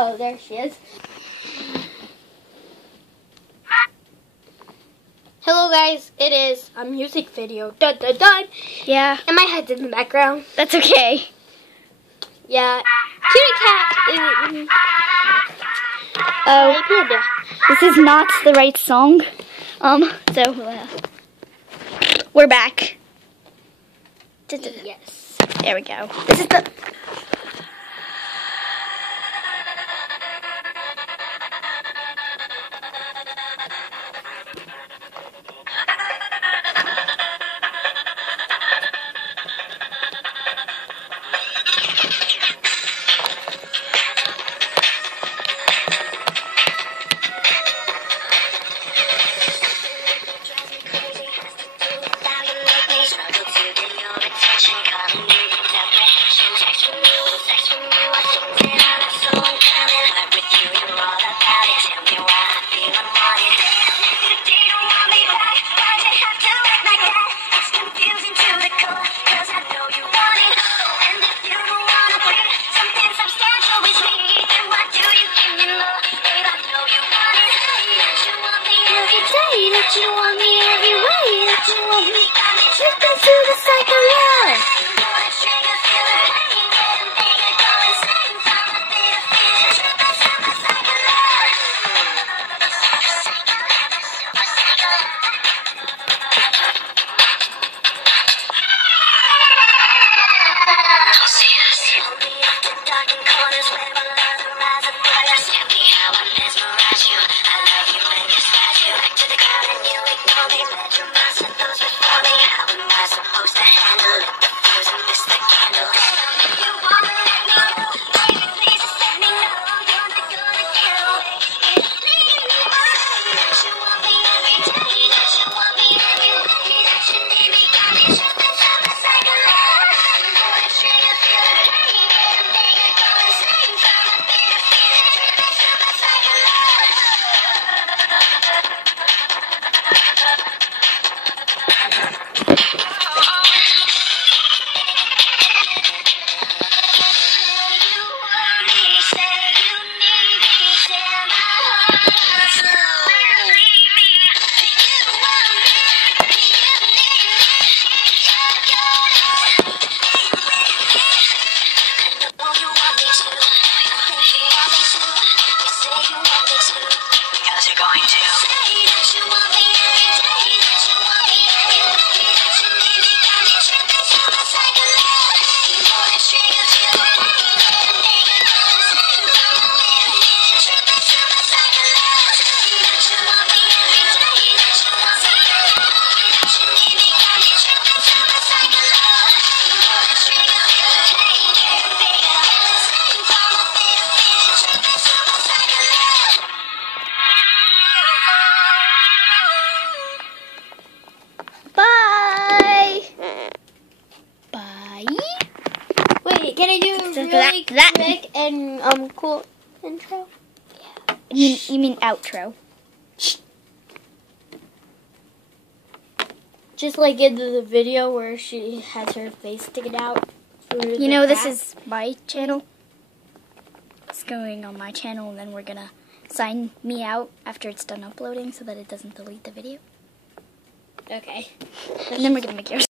Oh, there she is. Hello guys, it is a music video. Dun dun dun. Yeah. And my head's in the background. That's okay. Yeah. Kitty cat is Oh, panda. this is not the right song. We're back. Yes. There we go. This is the... That you want me every way, that you want me drifting through the cycle love. Wait, can I do a really quick and cool intro? Yeah. You mean outro? Just like in the video where she has her face sticking out. You know, this is my channel. It's going on my channel, and then we're gonna sign me out after it's done uploading so that it doesn't delete the video. Okay. And then we're gonna make yours.